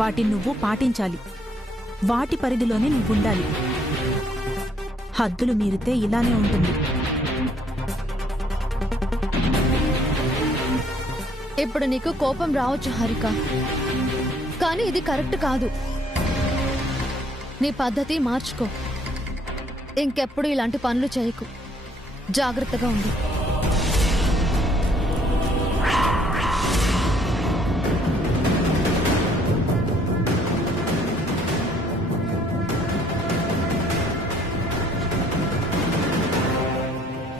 వాటిని నువ్వు పాటించాలి. వాటి పరిధిలోనే నువ్వుండాలి. హద్దులు మీరితే ఇలానే ఉంటుంది. ఇప్పుడు నీకు కోపం రావచ్చు హారిక, కానీ ఇది కరెక్ట్ కాదు. నీ పద్ధతి మార్చుకో. ఇంకెప్పుడు ఇలాంటి పనులు చేయకు. జాగ్రత్తగా ఉండు.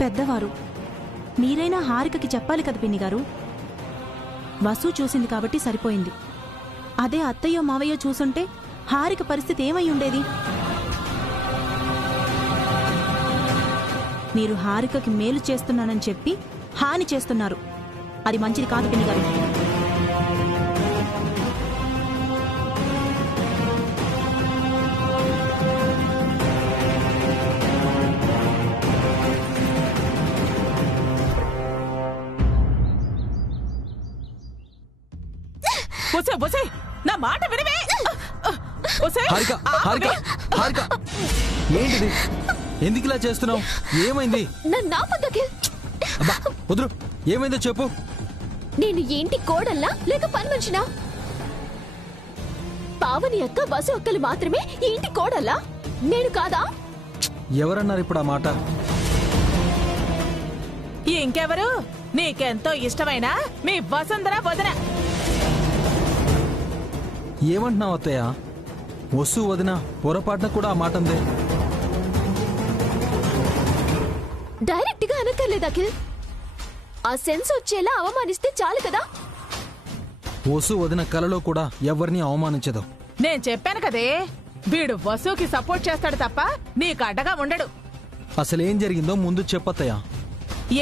పెద్దవారు మీరైనా హారికకి చెప్పాలి కదా పిన్ని గారు. వసు చూసింది కాబట్టి సరిపోయింది. అదే అత్తయ్యో మావయ్యో చూసుంటే హారిక పరిస్థితి ఏమై ఉండేది? మీరు హారికకి మేలు చేస్తున్నానని చెప్పి హాని చేస్తున్నారు. అది మంచిది కాదు పిన్ని గారు. నా మాట వినవే. ఏంటిది? ఎందుకు ఇలా చేస్తున్నావు? ఏమైంది? వదులు. ఏమైందో చెప్పు. నేను ఏంటి కోడల్లా లేక పని మనిషినా? పావని అక్క వసు అక్కలు మాత్రమే ఏంటి కోడల్లా, నేను కాదా? ఎవరన్నారు ఇప్పుడు ఆ మాట? ఇంకెవరు? నీకెంతో ఇష్టమైన మీ వసుంధర వదిన. ఏమంటున్నావు అత్తయ్య? వసు వదిన పొరపాటున కూడా ఆ మాట అందే. డైరెక్ట్ గా అనక్కర్లేదు అఖిల్. ఆ సెన్స్ వచ్చేలా అవమానిస్తే చాలు కదా. వసు వదిన కలలో కూడా ఎవరిని అవమానించదు. నేను చెప్పాను కదే, వీడు వసుకి సపోర్ట్ చేస్తాడు తప్ప నీకు అడ్డగా ఉండడు. అసలేం జరిగిందో ముందు చెప్పత్తయ్య.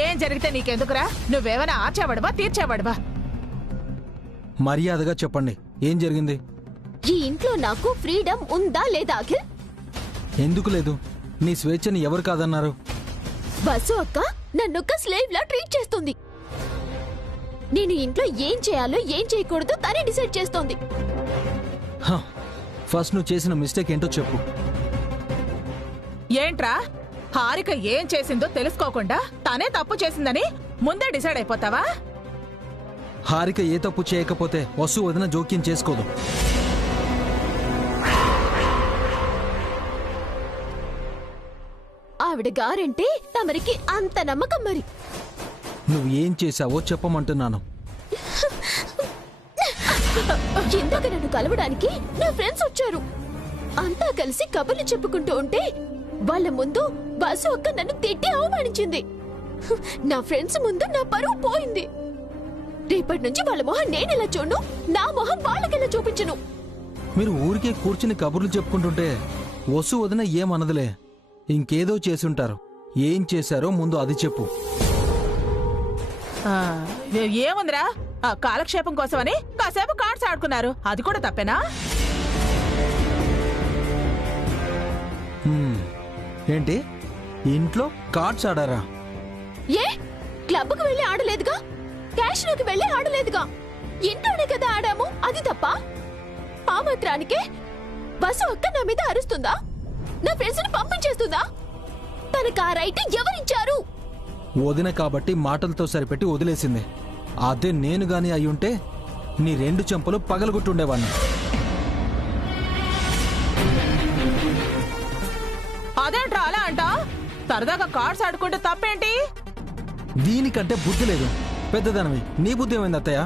ఏం జరిగితే నీకెందుకురా? నువ్వేమైనా ఆర్చేవాడువా తీర్చేవాడువా? మర్యాదగా చెప్పండి, ఏం జరిగింది? ఈ ఇంట్లో నాకు ఫ్రీడమ్ ఉందా లేదా అఖిల్? ఎందుకు లేదు? నీ స్వేచ్ఛని ఎవరు కాదన్నారు? వసు అక్క నన్నొక్క స్లేవ్ లా ట్రీట్ చేస్తుంది. నేను ఇంట్లో ఏం చేయాలో ఏం చేయకూడదో తనే డిసైడ్ చేస్తోంది. ఫస్ట్ నువ్వు చేసిన మిస్టేక్ ఏంటో చెప్పు. ఏంట్రా, హారిక ఏం చేసిందో తెలుసుకోకుండా తనే తప్పు చేసిందని ముందే డిసైడ్ అయిపోతావా? హారిక ఏ తప్పు చేయకపోతే వసు వదిన జోక్యం చేసుకోదు. ఆవిడ గారంటే తమరికి అంత నమ్మకం మరి. నువ్వు ఏం చేశావో చెప్పమంటున్నాను. ఇందాక నన్ను కలవడానికి నా ఫ్రెండ్స్ వచ్చారు. అంతా కలిసి కబుర్లు చెప్పుకుంటూ ఉంటే వాళ్ళ ముందు వసు అక్క నన్ను తిట్టి అవమానించింది. నా ఫ్రెండ్స్ ముందు నా పరువు పోయింది. రేపటి నుంచి వాళ్ళ మొహం నేనెలా చూడను, నా మొహం వాళ్ళకెలా చూపించను. మీరు ఊరికే కూర్చుని కబుర్లు చెప్పుకుంటుంటే వసు వదిన ఏమనదులే. ఇంకేదో చేసుంటారు. ఏం చేశారో ముందు అది చెప్పు. ఏముందిరా, కాలక్షేపం కోసమని కాసేపు కార్డ్స్ ఆడుకున్నారు. అది కూడా తప్పేనా? ఏంటి, ఇంట్లో కార్డ్స్ ఆడారా? ఏ క్లబ్కు వెళ్ళి ఆడలేదుగా, క్యాష్లోకి వెళ్ళి ఆడలేదుగా, ఇంట్లోనే కదా ఆడాము. అది తప్ప? ఆ మాత్రానికే వసు అక్క నా మీద అరుస్తుందా? నా ఫ్రెండ్స్ ని పంపించేస్తుందా? తనకు ఆ రైట్ ఎవరిచ్చారు? వదిన కాబట్టి మాటలతో సరిపెట్టి వదిలేసింది. అదే నేను గాని అయ్యుంటే నీ 2 చెంపలు పగలగొట్టుండేవాణ్ణి. అదేంట్రా అలా అంటా? సరదాగా కార్డ్స్ ఆడుకుంటే తప్పేంటి? దీనికంటే బుద్ధి లేదు. పెద్దదనవి, నీ బుద్ధి ఏమైంది అత్తయ్య?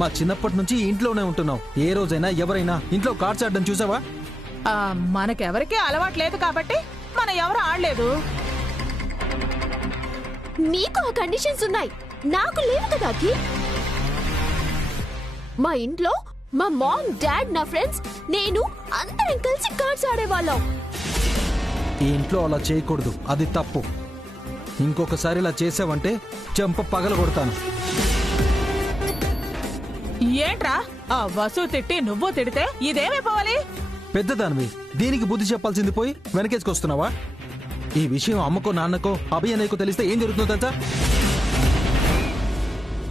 మా చిన్నప్పటి నుంచి ఇంట్లోనే ఉంటున్నావు. ఏ రోజైనా ఎవరైనా ఇంట్లో కార్డ్స్ ఆడడం చూసావా? మనకెవరికీ అలవాటు లేదు కాబట్టి మనం ఎవరు ఆడలేదు. మీకు ఆ కండిషన్స్ ఉన్నాయి, నాకు లేవు కదా. మా ఇంట్లో మా మామ్, డాడ్, నా ఫ్రెండ్స్, నేను అందరం కలిసి కార్డ్స్ ఆడేవాళ్ళం. ఈ ఇంట్లో అలా చేయకూడదు, అది తప్పు. ఇంకొకసారి ఇలా చేసావంటే చెంప పగలగొడతాను. ఏంట్రా, ఆ వసు తిట్టి నువ్వు తిడితే ఇదేమైపోవాలి? పెద్దదానివి, దీనికి బుద్ధి చెప్పాల్సింది పోయి వెనకేసుకొస్తున్నావా? ఈ విషయం అమ్మకో నాన్నకో అభియనయ్యకో తెలిస్తే ఏం జరుగుతుందో తెలుసా?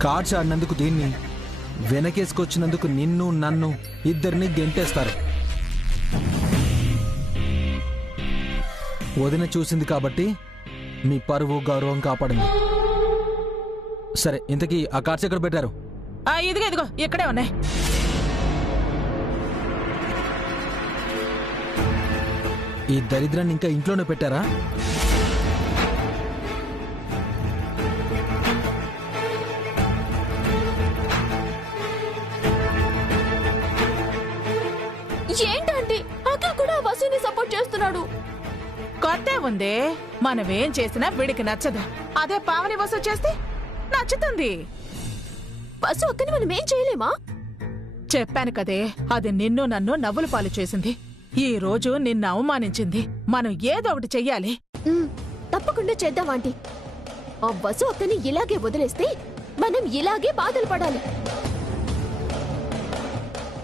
కార్డ్స్ ఆడినందుకు దీన్ని, వెనకేసుకొచ్చినందుకు నిన్ను నన్ను ఇద్దరిని గెంటేస్తారు. వదిన చూసింది కాబట్టి మీ పరువు గౌరవం కాపాడింది. సరే, ఇంతకీ ఆ కార్డ్స్ ఎక్కడ పెట్టారు? ఇదిగో ఇదిగో ఇక్కడే ఉన్నాయి. ఈ దరిద్రాన్ని ఇంకా ఇంట్లోనే పెట్టారా? ఏంటంటే అఖిల్ కూడా వసుని సపోర్ట్ చేస్తున్నాడు. కొత్త ఉందే, మనమేం చేసినా వీడికి నచ్చదు. అదే పావని వసు చేస్తే నచ్చుతుంది. వసు అక్కని మనం ఏం చేయలేమా? చెప్పాను కదే, అది నిన్ను నన్ను నవ్వుల పాలు చేసింది. ఈ రోజు నిన్ను అవమానించింది. మనం ఏదో ఒకటి చెయ్యాలి. తప్పకుండా చేద్దాం ఆంటీ. ఆ వసు అక్కని ఇలాగే వదిలేస్తే మనం ఇలాగే బాధలు పడాలి.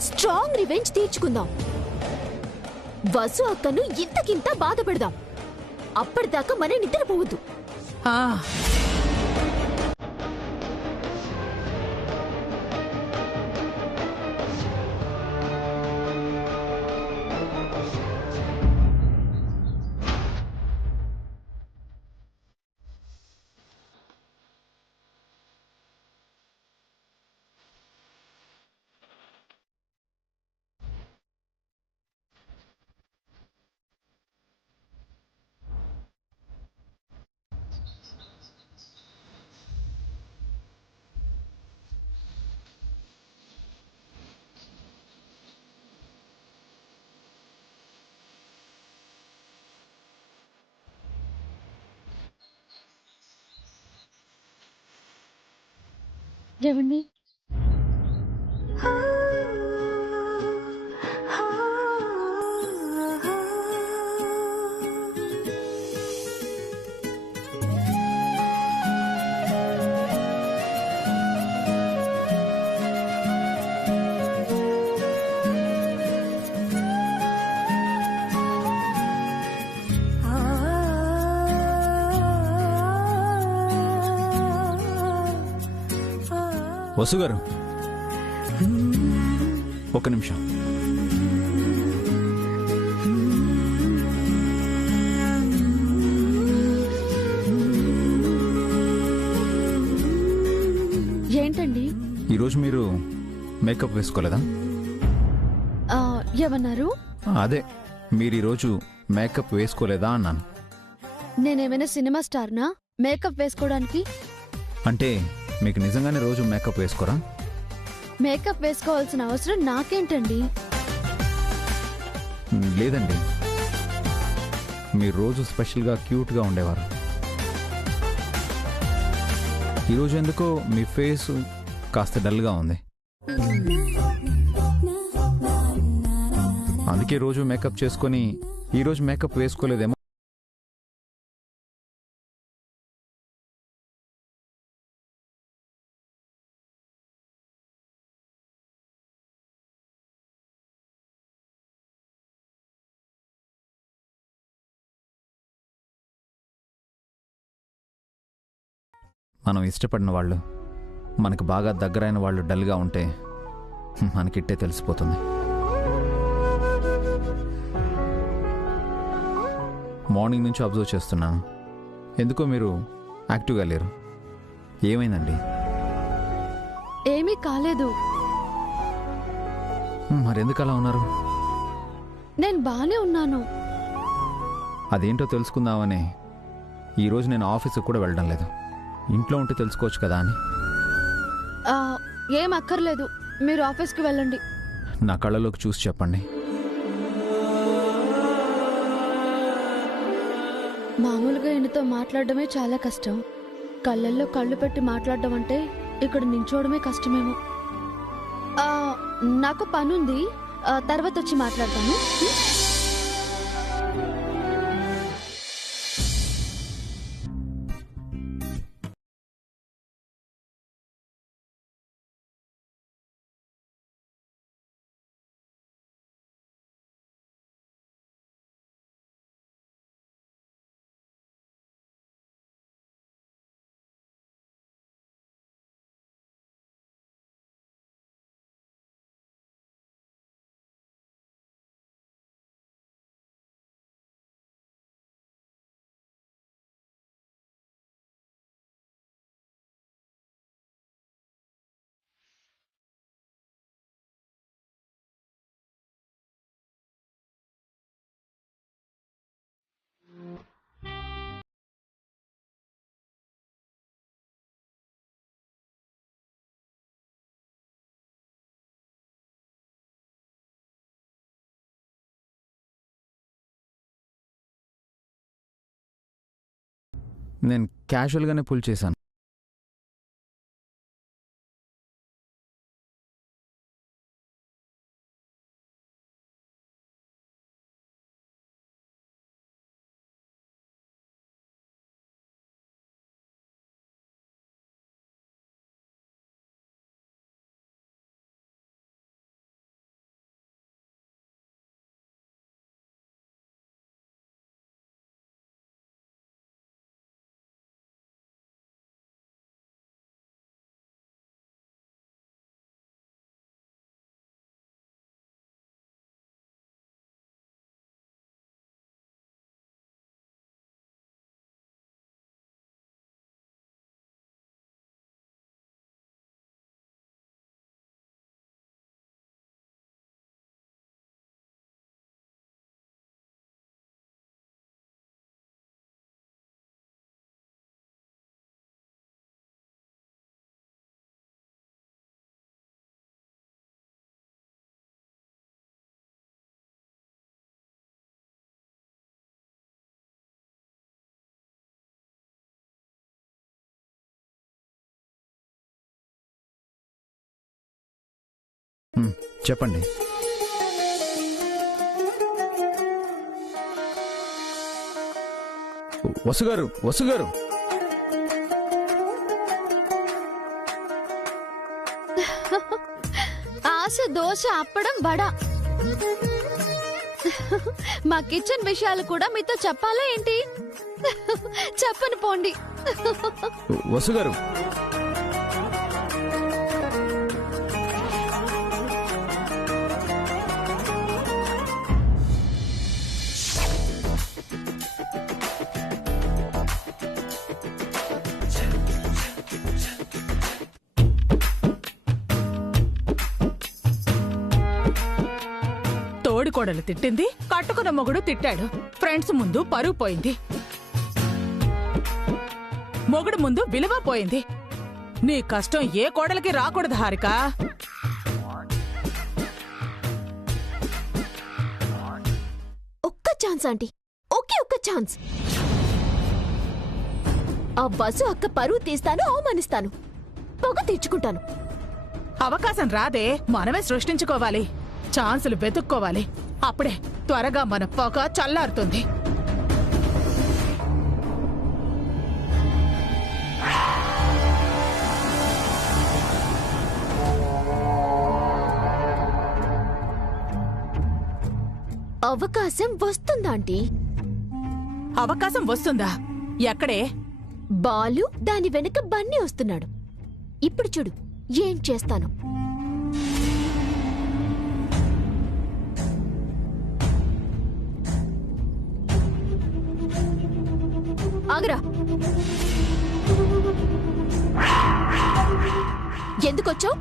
Strong revenge తీర్చుకుందాం. వసు అక్కను ఇంతకింత బాధ పెడదాం. అప్పటిదాకా మన నిద్రపోవద్దు. ఆ ఏమండి? వసు గారు, ఒక్క నిమిషం. ఏంటండి? ఈరోజు మీరు మేకప్ వేసుకోలేదా? ఏమన్నారు? అదే, మీరు ఈరోజు మేకప్ వేసుకోలేదా అన్నాను. నేనేమైనా సినిమా స్టార్నా మేకప్ వేసుకోవడానికి? అంటే మీకు నిజంగానే రోజు మేకప్ వేసుకోరా? మేకప్ వేసుకోవాల్సిన అవసరం నాకేంటండి? లేదండి, మీరు రోజు స్పెషల్గా క్యూట్గా ఉండేవారు. ఈరోజు ఎందుకో మీ ఫేస్ కాస్త డల్గా ఉంది. అందుకే రోజు మేకప్ చేసుకొని ఈరోజు మేకప్ వేసుకోలేదేమో. మనం ఇష్టపడిన వాళ్ళు, మనకు బాగా దగ్గరైన వాళ్ళు డల్గా ఉంటే మనకిట్టే తెలిసిపోతుంది. మార్నింగ్ నుంచి అబ్జర్వ్ చేస్తున్నాను, ఎందుకో మీరు యాక్టివ్గా లేరు. ఏమైందండి? ఏమీ కాలేదు. మరెందుకు అలా ఉన్నారు? నేను బానే ఉన్నాను. అదేంటో తెలుసుకుందామని ఈరోజు నేను ఆఫీస్కి కూడా వెళ్ళడం లేదు. ఇంట్లో ఉంటే తెలుసుకోవచ్చు కదా అని. ఏం అక్కర్లేదు, మీరు ఆఫీస్కి వెళ్ళండి. నా కళ్ళలోకి చూసి చెప్పండి. మామూలుగా ఈయనతో మాట్లాడడమే చాలా కష్టం. కళ్ళల్లో కళ్ళు పెట్టి మాట్లాడడం అంటే ఇక్కడ నించోవడమే కష్టమేమో. నాకు పనుంది, తర్వాత వచ్చి మాట్లాడతాను. నేను క్యాజువల్గానే పుల్ చేశాను. చెప్పండి. వసుగారు, వసుగారు, ఆశ, దోశ, అప్పడం, వడ. మా కిచెన్ విషయాలు కూడా మీతో చెప్పాలా ఏంటి? చెప్పను పోండి. వసుగారు. తోడికోడలు తిట్టింది, కట్టుకున్న మొగుడు తిట్టాడు. ఫ్రెండ్స్ ముందు పరువు పోయింది, మొగుడు ముందు విలువ పోయింది. నీ కష్టం ఏ కోడలికి రాకూడదు హారిక. ఒక్క ఛాన్స్ ఆంటీ, ఒకే ఒక్క ఛాన్స్. ఆ బస్సు అక్క పరువు తీస్తాను, అవమానిస్తాను, పొగ తెచ్చుకుంటాను. అవకాశం రాదే, మనమే సృష్టించుకోవాలి. ఛాన్సులు వెతుక్కోవాలి. అప్పుడే త్వరగా మన పొగ చల్లారుతుంది. అవకాశం వస్తుందా ఆంటీ? అవకాశం వస్తుందా? ఎక్కడే? బాలు దాని వెనుక బన్నీ వస్తున్నాడు. ఇప్పుడు చూడు ఏం చేస్తాను. ఆగరా. ఎందుకొచ్చావు?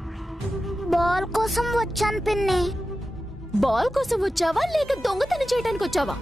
బాల్ కోసం వచ్చాను పిన్ని. బాల్ కోసం వచ్చావా లేక దొంగతనం చేయడానికి వచ్చావా?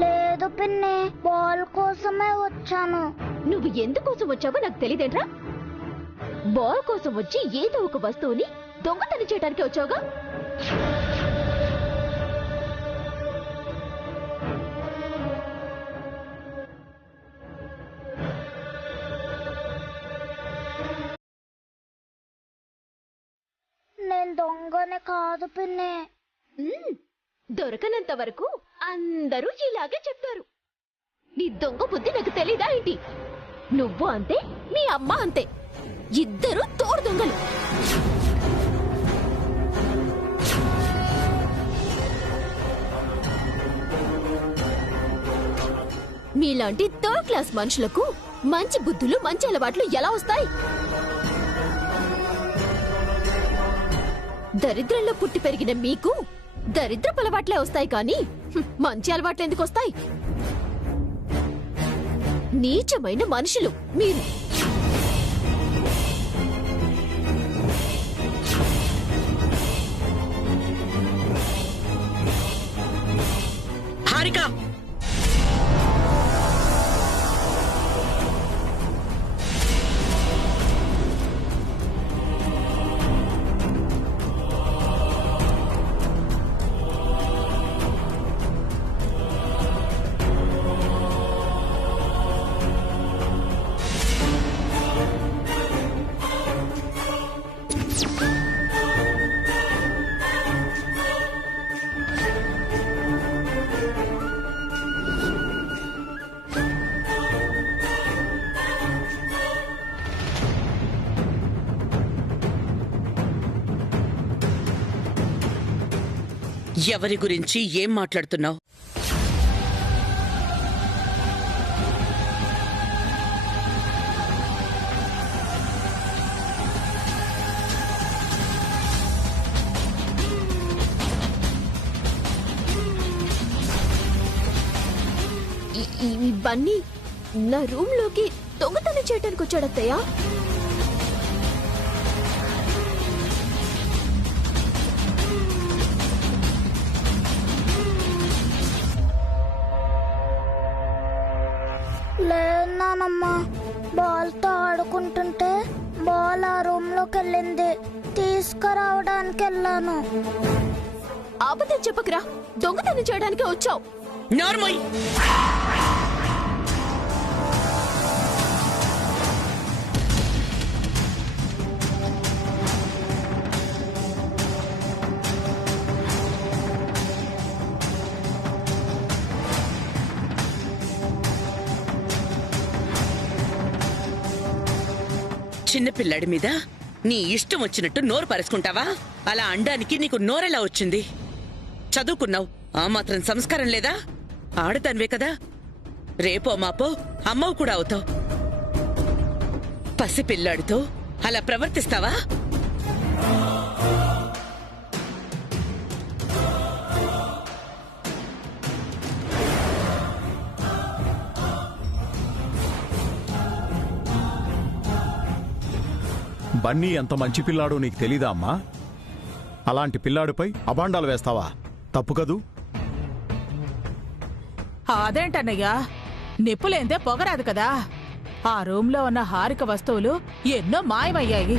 లేదు పిన్ని, బాల్ కోసమే వచ్చాను. నువ్వు ఎందుకోసం వచ్చావో నాకు తెలియదేంట్రా? బాల్ కోసం వచ్చి ఏదో ఒక వస్తువుని దొంగతనం చేయడానికి వచ్చావుగా. నేను దొంగనే కాదు పిన్ని. దొరకనంత వరకు అందరూ ఇలాగే చెప్తారు. నీ దొంగ బుద్ధి నాకు తెలీదా ఏంటి? నువ్వు అంతే, మీ అమ్మ అంతే, ఇద్దరు తోడు దొంగలు. మీలాంటి థర్డ్ క్లాస్ మనుషులకు మంచి బుద్ధులు, మంచి అలవాట్లు ఎలా వస్తాయి? దరిద్రంలో పుట్టి పెరిగిన మీకు దరిద్రపు అలవాట్లే వస్తాయి కానీ మంచి అలవాట్లు ఎందుకు వస్తాయి? నీచమైన మనుషులు మీరు. ఎవరి గురించి ఏం మాట్లాడుతున్నావు? ఈ బన్నీ నా రూమ్ లోకి దొంగతనం చేయడానికి వచ్చాడత్తయ్య. లేదు నానమ్మా, బాల్తో ఆడుకుంటుంటే బాల్ ఆ రూమ్ లోకి వెళ్ళింది. తీసుకురావడానికి వెళ్ళాను. అబద్ధం చెప్పకురా, దొంగతనం చేయడానికే వచ్చావు. నార్మల్ చిన్నపిల్లాడి మీద నీ ఇష్టం వచ్చినట్టు నోరు పరుచుకుంటావా? అలా అండానికి నీకు నోరెలా వచ్చింది? చదువుకున్నావు, ఆ మాత్రం సంస్కారం లేదా? ఆడతాన్వే కదా, రేపో మాపో అమ్మవు కూడా అవుతావు. పసిపిల్లాడితో అలా ప్రవర్తిస్తావా? బన్నీ ఎంత మంచి పిల్లాడో నీకు తెలీదా అమ్మా? అలాంటి పిల్లాడిపై అబాండాలు వేస్తావా? తప్పు కదూ. అదేంటన్నయ్యా, నిప్పులేందే పొగరాదు కదా. ఆ రూమ్లో ఉన్న హారిక వస్తువులు ఎన్నో మాయమయ్యాయి.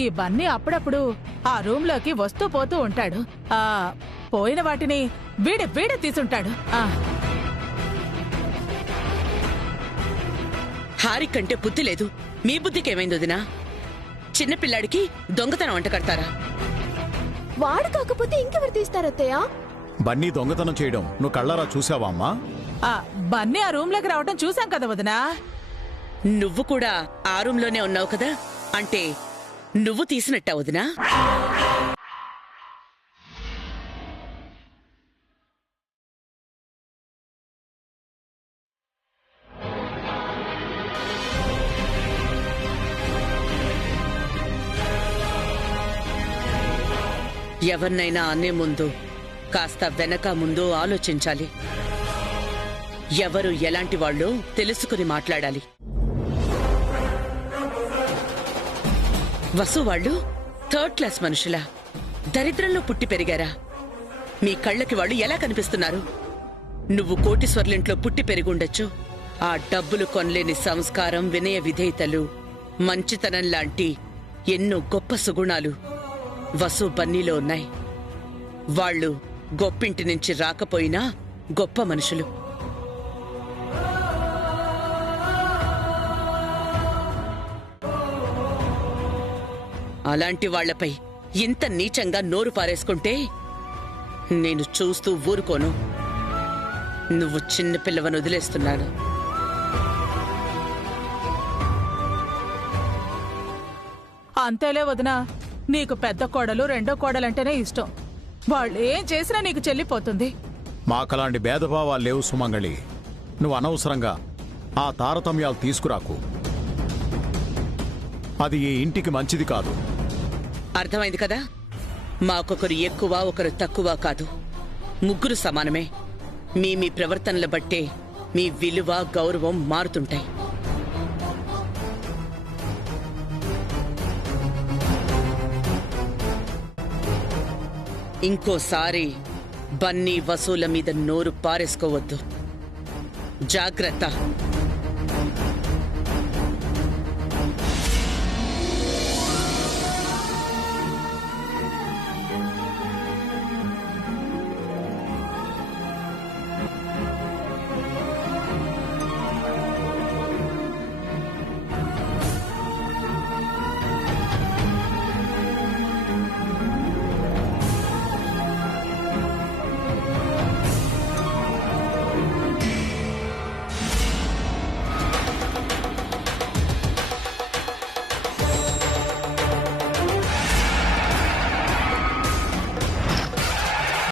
ఈ బన్నీ అప్పుడప్పుడు ఆ రూమ్లోకి వస్తూ పోతూ ఉంటాడు. పోయిన వాటిని వీడే తీసుంటాడు. హారికంటే బుద్ధి లేదు. మీ బుద్ధికేమైంది వదినా? చిన్నపిల్లాడికి దొంగతనం వంట కడతారా? వాడు కాకపోతే ఇంకెవరు తీస్తారత్తయ్య? బన్నీ దొంగతనం చేయడం నువ్వు కళ్ళారా చూసావా అమ్మా? బన్నీ ఆ రూమ్లోకి రావటం చూసాం కదా వదినా. నువ్వు కూడా ఆ రూంలోనే ఉన్నావు కదా, అంటే నువ్వు తీసినట్టా వదినా? ఎవరినైనా అనే ముందు కాస్త వెనక ముందు ఆలోచించాలి. ఎవరు ఎలాంటి వాళ్ళు తెలుసుకుని మాట్లాడాలి. వసు వాళ్ళు 3rd క్లాస్ మనుషులా? దరిద్రంలో పుట్టి పెరిగారా? మీ కళ్ళకి వాళ్ళు ఎలా కనిపిస్తున్నారు? నువ్వు కోటీశ్వర్లింట్లో పుట్టి పెరుగుండొచ్చు. ఆ డబ్బులు కొనలేని సంస్కారం, వినయ విధేయతలు, మంచితనం లాంటి ఎన్నో గొప్ప సుగుణాలు వసు బన్నీలో ఉన్నాయి. వాళ్ళు గొప్పింటి నుంచి రాకపోయినా గొప్ప మనుషులు. అలాంటి వాళ్లపై ఇంత నీచంగా నోరు పారేసుకుంటే నేను చూస్తూ ఊరుకోను. నువ్వు చిన్నపిల్లవని వదిలేస్తున్నాను. అంతేలే వదినా, నీకు పెద్ద కోడలు రెండో కోడలంటేనే ఇష్టం. వాళ్ళు ఏం చేసినా నీకు చెల్లిపోతుంది. మాకలాంటి భేదభావాలు లేవు సుమంగళి. నువ్వు అనవసరంగా ఆ తారతమ్యాలు తీసుకురాకు. అది ఈ ఇంటికి మంచిది కాదు. అర్థమైంది కదా? మాకొకరు ఎక్కువ ఒకరు తక్కువ కాదు, ముగ్గురు సమానమే. మీ ప్రవర్తనల బట్టే మీ విలువ, గౌరవం మారుతుంటాయి. ఇంకోసారి బన్నీ వసూల మీద నోరు పారేసుకోవద్దు. జాగ్రత్త.